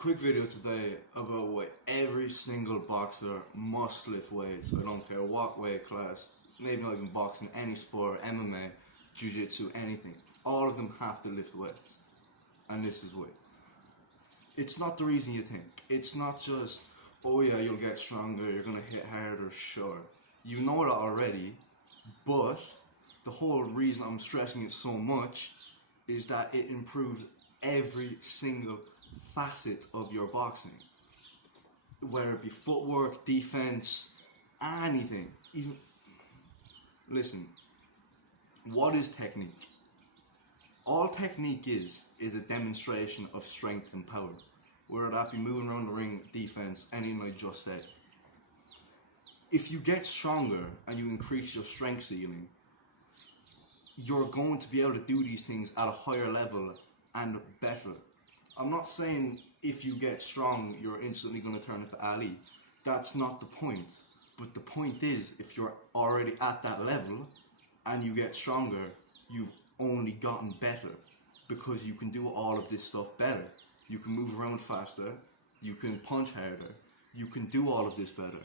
quick video today about why every single boxer must lift weights. I don't care what weight class, maybe not even boxing, any sport, MMA, jiu-jitsu, anything. All of them have to lift weights. And this is why. It's not the reason you think. It's not just, oh yeah, you'll get stronger, you're gonna hit harder, sure. You know that already, but the whole reason I'm stressing it so much is that it improves every single facet of your boxing, whether it be footwork, defense, anything. Even listen, what is technique? All technique is a demonstration of strength and power, whether that be moving around the ring, defense, anything I just said. If you get stronger and you increase your strength ceiling, you're going to be able to do these things at a higher level and better. I'm not saying if you get strong, you're instantly going to turn into Ali. That's not the point. But the point is, if you're already at that level and you get stronger, you've only gotten better because you can do all of this stuff better. You can move around faster, you can punch harder, you can do all of this better.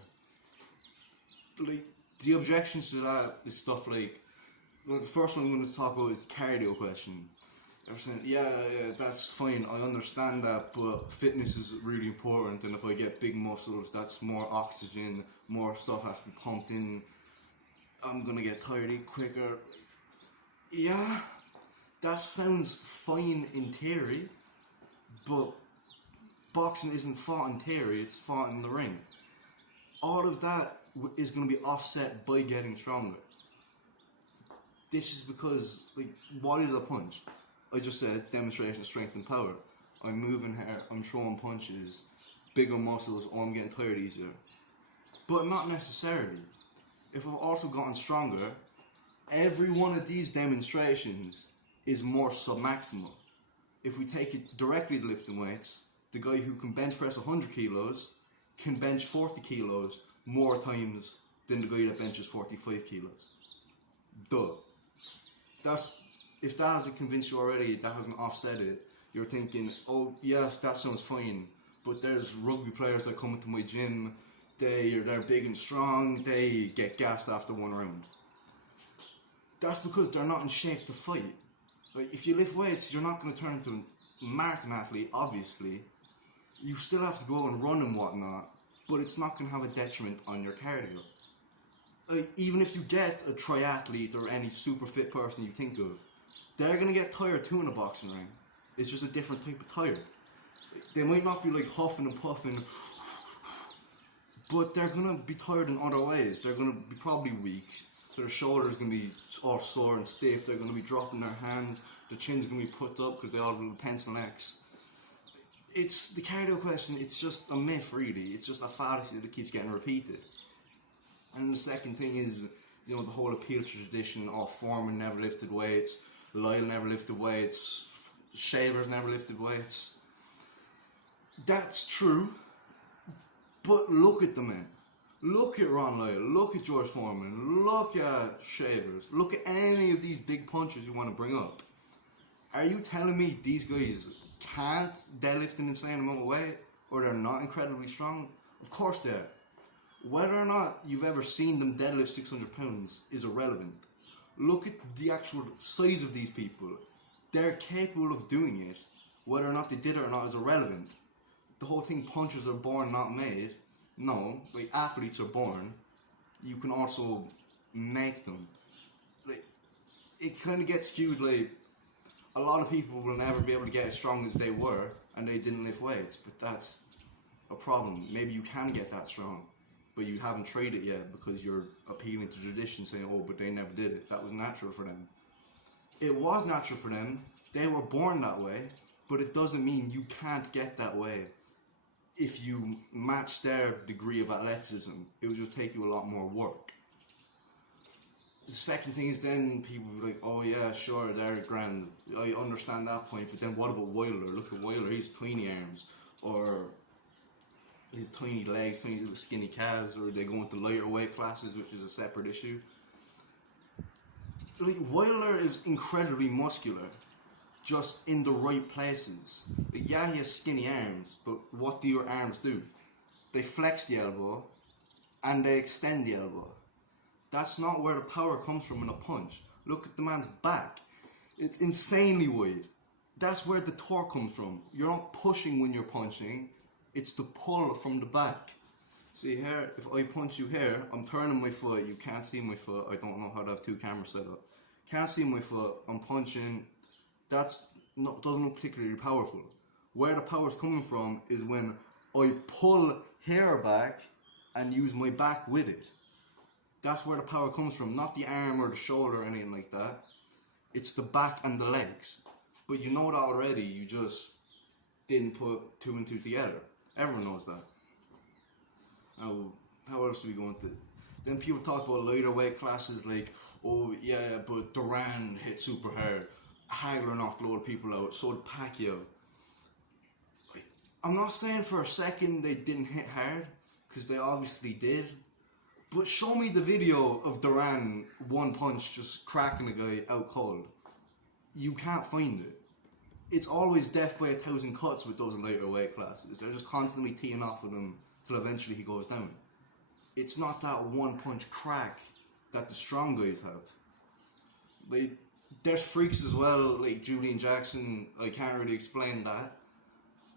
Like, the objections to that is stuff like, the first one I'm going to talk about is the cardio question. They're saying, yeah, that's fine, I understand that, but fitness is really important, and if I get big muscles, that's more oxygen, more stuff has to be pumped in, I'm going to get tired quicker. Yeah, that sounds fine in theory, but boxing isn't fought in theory, it's fought in the ring. All of that is going to be offset by getting stronger. This is because, like, what is a punch? I just said demonstration of strength and power. I'm moving here, I'm throwing punches, bigger muscles, or I'm getting tired easier. But not necessarily. If I've also gotten stronger, every one of these demonstrations is more submaximal. If we take it directly to lifting weights, the guy who can bench press 100 kilos can bench 40 kilos more times than the guy that benches 45 kilos. Duh. If that hasn't convinced you already, that hasn't offset it, you're thinking, oh yes, that sounds fine, but there's rugby players that come into my gym, they're big and strong, they get gassed after one round. That's because they're not in shape to fight. Like, if you lift weights, you're not going to turn into a marathon athlete, obviously. You still have to go and run and whatnot, but it's not going to have a detriment on your cardio. Like, even if you get a triathlete or any super fit person you think of, they're going to get tired too in a boxing ring. It's just a different type of tired. They might not be like huffing and puffing, but they're going to be tired in other ways. They're going to be probably weak. Their shoulders going to be all sore and stiff. They're going to be dropping their hands. Their chin's going to be put up because they all have little pencil necks. It's the cardio question. It's just a myth, really. It's just a fallacy that keeps getting repeated. And the second thing is, the whole appeal to tradition. Oh, Foreman never lifted weights. Lyle never lifted weights. Shavers never lifted weights. That's true. But look at the men. Look at Ron Lyle. Look at George Foreman. Look at Shavers. Look at any of these big punchers you want to bring up. Are you telling me these guys can't deadlift an insane amount of weight? Or they're not incredibly strong? Of course they are. Whether or not you've ever seen them deadlift 600 pounds is irrelevant. Look at the actual size of these people. They're capable of doing it. Whether or not they did it or not is irrelevant. The whole thing, punchers are born, not made. No, like, athletes are born. You can also make them. Like, it kind of gets skewed. Like, a lot of people will never be able to get as strong as they were, and they didn't lift weights. But that's a problem. Maybe you can get that strong, but you haven't tried it yet because you're appealing to tradition, saying, oh, but they never did it. That was natural for them. It was natural for them. They were born that way, but it doesn't mean you can't get that way. If you match their degree of athleticism, it would just take you a lot more work. The second thing is, then people will be like, oh yeah, sure, they're grand. I understand that point, but then what about Wilder? Look at Wilder, he's tiny arms, or his tiny legs, tiny little skinny calves, or they go into lighter weight classes, which is a separate issue. Like, Wilder is incredibly muscular, just in the right places. Like, yeah, he has skinny arms, but what do your arms do? They flex the elbow and they extend the elbow. That's not where the power comes from in a punch. Look at the man's back. It's insanely wide. That's where the torque comes from. You're not pushing when you're punching. It's the pull from the back. See here, if I punch you here, I'm turning my foot. You can't see my foot. I don't know how to have two cameras set up. Can't see my foot. I'm punching. Doesn't look particularly powerful. Where the power's coming from is when I pull hair back and use my back with it. That's where the power comes from, not the arm or the shoulder or anything like that. It's the back and the legs. But you know it already, you just didn't put two and two together. Everyone knows that. Now, how else do we go into? Then people talk about lighter weight classes like, oh yeah, but Duran hit super hard. Hagler knocked a lot of people out, so did Pacquiao. I'm not saying for a second they didn't hit hard, because they obviously did. But show me the video of Duran one punch just cracking a guy out cold. You can't find it. It's always death by 1,000 cuts with those lighter weight classes. They're just constantly teeing off with him till eventually he goes down. It's not that one punch crack that the strong guys have. Like, there's freaks as well, like Julian Jackson. I can't really explain that.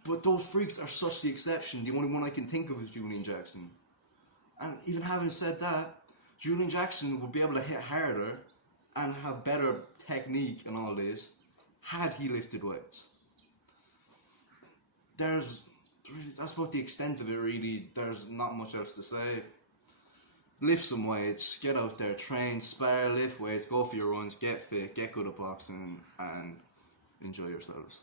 But those freaks are such the exception. The only one I can think of is Julian Jackson. And even having said that, Julian Jackson would be able to hit harder and have better technique and all this had he lifted weights. That's about the extent of it really. There's not much else to say. Lift some weights, get out there, train, spar, lift weights, go for your runs, get fit, get good at boxing, and enjoy yourselves.